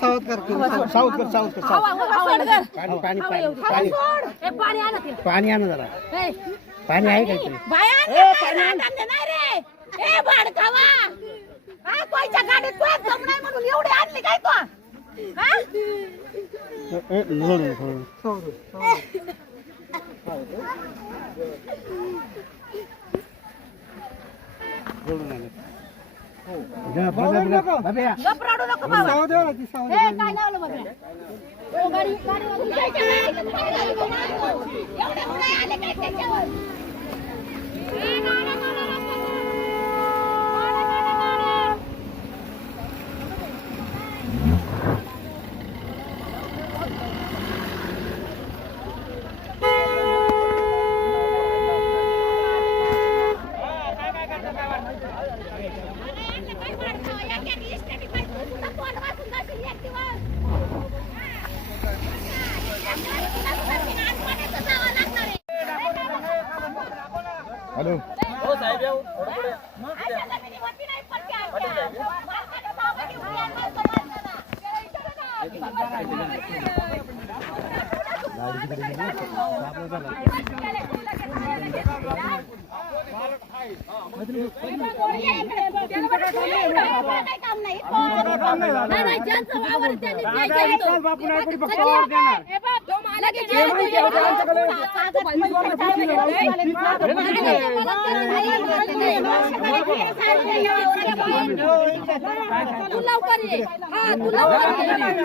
सावधकर सावधकर हवा हवा सोड गं. पाणी पाणी आणा जरा. पाणी आहे काहीतरी म्हणून एवढी आणली काय तू हा? ए, ए, हळू, हळू. हळू नाही. जा, बघा, बघा, बघा. गप रडू नको बाबा. ए, काय लावलं बघ रे? ओ, गाडी गाडी नाही. एवढे उन्हाळे आले काय त्याच्यावर? हॅलो नाही नाही ज्यांचं वावर आहे त्यांनी द्यायचं आहे तो. हे लवकर ये हा तू लवकर ये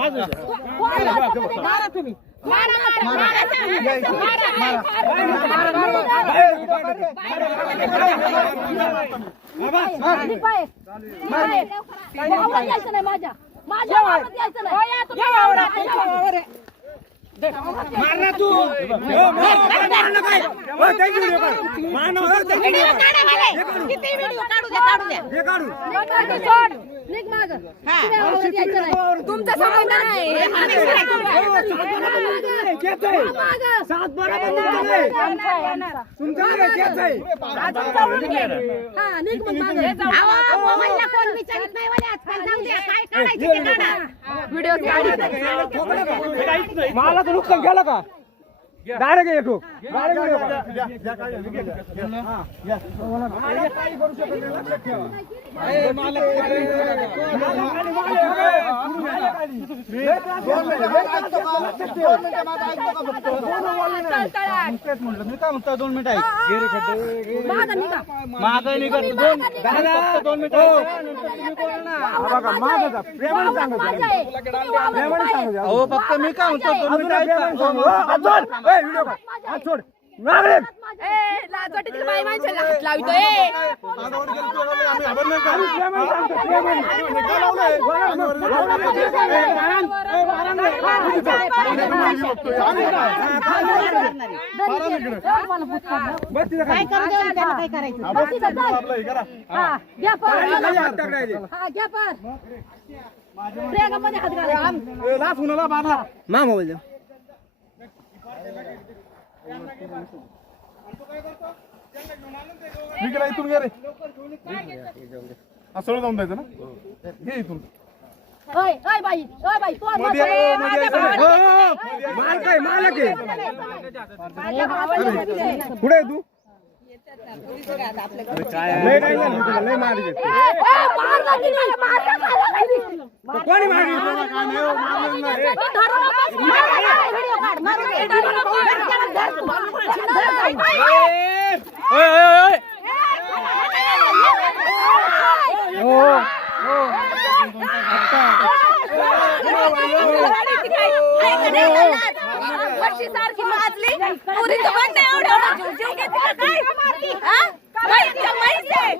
आता हे? मारा तुम्ही माझ्या माझ्या मारणार तू तुमचा आहे. सात बारा तुमचं व्हिडिओ मला तर नुकसान गेलं का? डायरेक्ट येतो डायरेक्ट म्हटलं, मी काय म्हणतो दोन मिनिटं गेरे. मागं दोन दोन मिनिटं. हा. आहे. फक्त मी काय म्हणतो दोन मिनिटं सोड. काय खाली. बस तिथं चाल. हा, घ्या टाकायचे. हा, घ्या पार. प्रेगामध्ये हात घाला. ए, लाथ गेला इथून गे रे. हा सरळ जाऊन द्यायचं ना? घे इथून. ओय, ओय बाई, ओय बाई, तू आज मध्ये माझ्या- ये, माझ्या मध्ये ये. भावाला- हो, हो, हो. मालक आहे, मालक आहे. माझ्या भावाला सांगितलंय. कुठे आहे तू? लय झालं तुला, लय मारली. ए, ए, मारला की नाही? मारला, मारला नाही. कोणी मारली तुला काय नाही हो, मारलं नाही. धर, धर. ओय, ओय, ओय. हो, सारखी माजली पुरी तर बंद आहे एवढं एवढं जीव घेते का काय हा? म्हैस आहे, म्हैस आहे.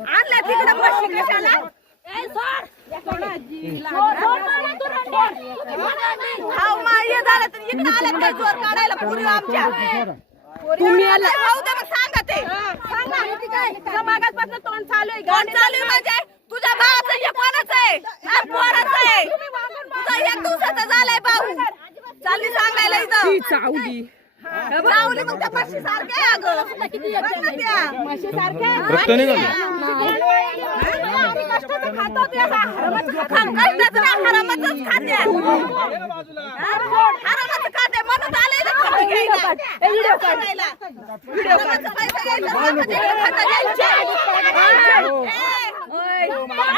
हा? आणलं तिकडं म्हशी कशाला? जोर काढायला पुरी आमच्या? तुम्ही सांगा ते. सांग. मागासपासून तोंड चालू आहे तोंड चालू आहे म्हणजे तुझ्या भावाचं हे कोणाचं आहे. हा पोराचं आहे. तुझा एक दिवसाचा झालाय भाऊ. चालली सांगायला इथं. चावली मग त्या सारख्या आहे अगं रक्त निघालं.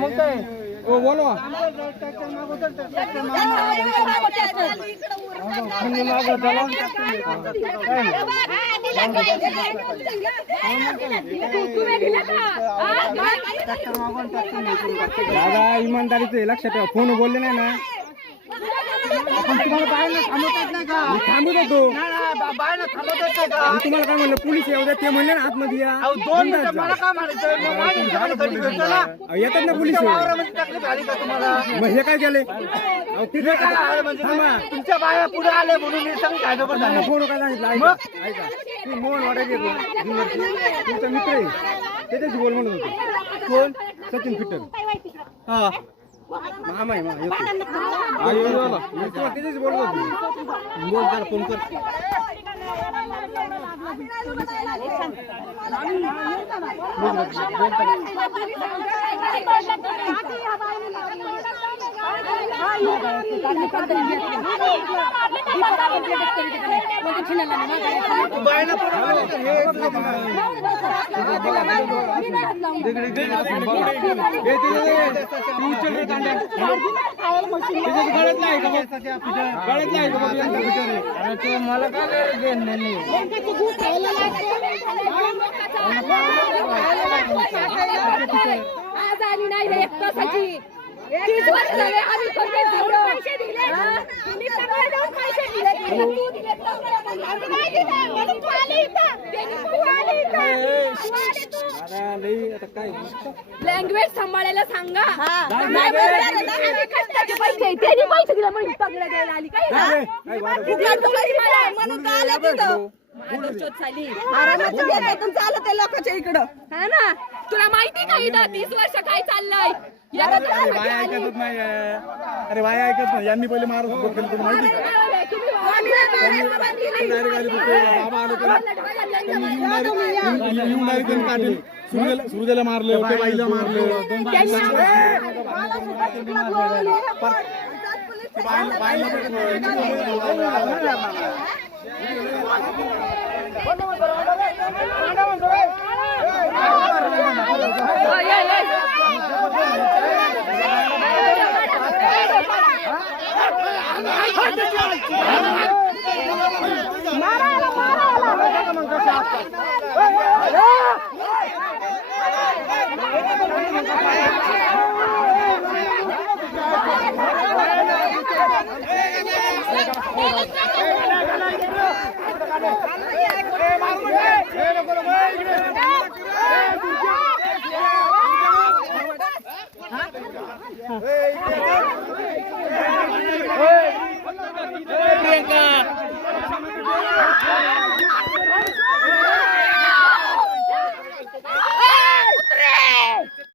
मग काय? बोलवा. दादा इमानदारीचं आहे, लक्षात ठेवा फोन बोलले नाही ना मी थांबत मी तुम्हाला काय म्हणलं? पोलीस येऊ द्या. ते म्हणले ना आतमध्ये या. अहो, येतात ना पोलीस मग हे काय केले अहो, तिथे थांबा. तुमच्या बाया पुढे आले म्हणून काय तुम्हाला फोन काय सांगितलं? ऐका. ऐका. तुम्ही मोहन वाटायचे तुमचा मित्र आहे. त्याच्याशी बोल म्हणत होतो. कोण? सचिन फिट्टर हा. मामा आहे मामा येतो हा, बोल त्याला फोन कर बायला मला काय घेणं नाही. आज आली नाही रे एक तासाची लँग्वेज सांभाळायला सांगा. कष्टाचे पैसे त्यांनी पैसे दिले. म्हणून पगडं द्यायला आली काय म्हणून आलं तिथं. चालत आहे लोकांच्या इकडं. हा ना. तुला माहिती का इथं तीस वर्ष काय चाललंय? अरे वाया ऐकतच नाही. अरे वाया ऐकत नाही यांनी पहिले मारत होतो केलं तुला माहिती का डायरेक्ट आले होते बाबा आले होते त्यांनी येऊन direct- येऊन- येऊन direct त्यांनी काढले सुरुजेला सुरुजेला मारलं त्या बाईला मारलं दोन बाईला बाईला बाईला प्रियंका